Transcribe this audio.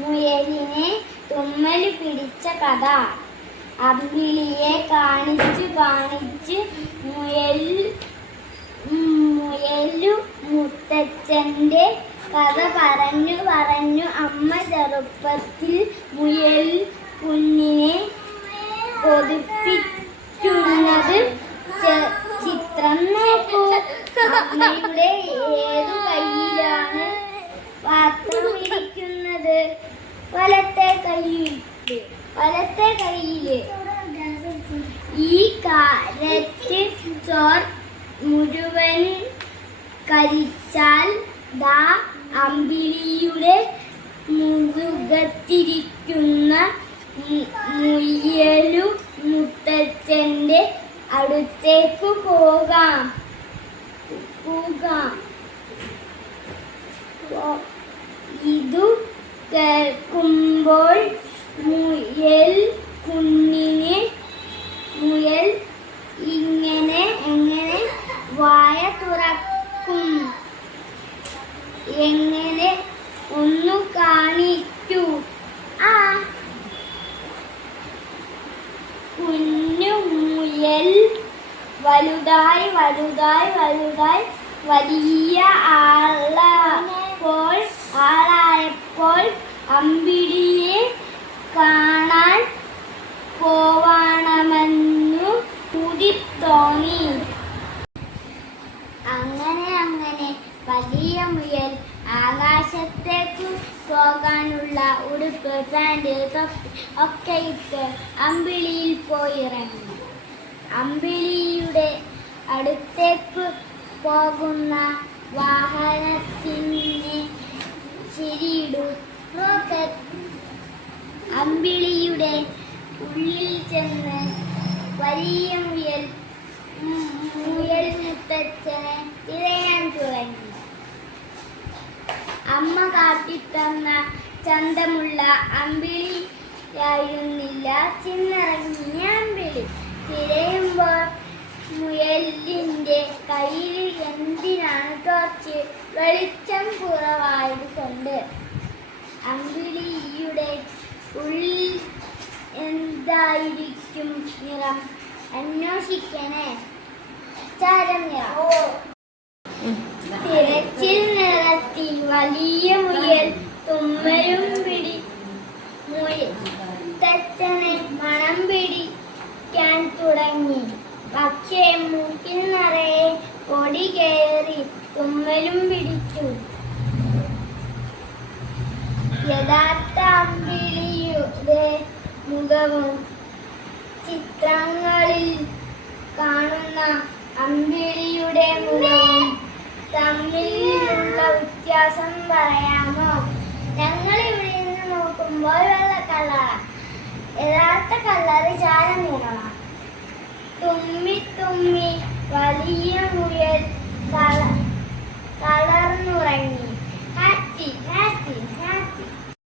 മുയലിനെ തുമ്മൽ പിടിച്ച കഥ. അമ്പിളിയെ കാണിച്ച് മുയലു മുത്തച്ഛന്റെ കഥ പറഞ്ഞു അമ്മ ചെറുപ്പത്തിൽ മുയൽ കുഞ്ഞിനെ കൊതിപ്പിക്കുന്നത് ചിത്രം നോക്കൂ. അമ്മയുടെ ഏതു കയ്യിലാണ് പാത്രം ഇരിക്കുന്നത്? വലത്തെ കയ്യില്. ഈ കാരറ്റ് ചോർ മുഴുവൻ കഴിച്ചാൽ ദാ അമ്പിളിയുടെ മുതുകത്തിരിക്കുന്ന മുയലു മുത്തച്ഛന്റെ അടുത്തേക്ക് പോകാം. ഇതു കേൾക്കുമ്പോൾ മുയൽ എങ്ങനെ വായ തുറക്കും? എങ്ങനെ? ഒന്നു കാണിക്കൂ. കുഞ്ഞു മുയൽ വലുതായി വലിയ ആളായപ്പോൾ അമ്പിളിയെ കാണാൻ പോവണമെന്നു കൂടി തോന്നി. അങ്ങനെ വലിയ മുയൽ ആകാശത്തേക്ക് പോകാനുള്ള ഉടുപ്പ്, പാൻറ്, തൊപ്പി ഒക്കെ ഇട്ട് അമ്പിളിയിൽ പോയിറങ്ങി. അമ്പിളിയുടെ അടുത്തേക്ക് പോകുന്ന വാഹനത്തിന് ചിരിയിടൂ റോക്കറ്റ്. അമ്പിളിയുടെ ഉള്ളിൽ ചെന്ന് വലിയ മുയൽ മുത്തച്ഛനെ തിരയാൻ തുടങ്ങി. അമ്മ കാട്ടിത്തന്ന ചന്തമുള്ള അമ്പിളിയായിരുന്നില്ല ചിന്നിറങ്ങിയ അമ്പിളി. തിരയുമ്പോൾ മുയലിന്റെ കയ്യിൽ എന്തിനാണ് ടോർച്ച്? വെളിച്ചം കുറവായത് കൊണ്ട്. അമ്പിളിയുടെ ഉള്ളിൽ എന്തായിരിക്കും നിറം? അന്വേഷിക്കണേ. ചാരനിറം. തിരച്ചിൽ നിറത്തി വലിയ മുയൽ തുമ്മലും മുത്തച്ഛനെ മണം പിടിക്കാൻ തുടങ്ങി. പക്ഷേ മൂക്കിൽ നിറയെ പൊടി കയറി തുമ്മലും പിടിച്ചു. യഥാർത്ഥ അമ്പിളിയുടെ മുഖവും ചിത്രങ്ങളിൽ കാണുന്ന അമ്പിളിയുടെ മുഖവും തമ്മിലുള്ള വ്യത്യാസം പറയാമോ? ഞങ്ങൾ ഇവിടെ നിന്ന് നോക്കുമ്പോൾ വെള്ള കളറാണ്. യഥാർത്ഥ കളറ് ചാരനിറമാണ്. തുമ്മി വലിയ മുയൽ തളർന്നുറങ്ങി. ഹാച്ചി.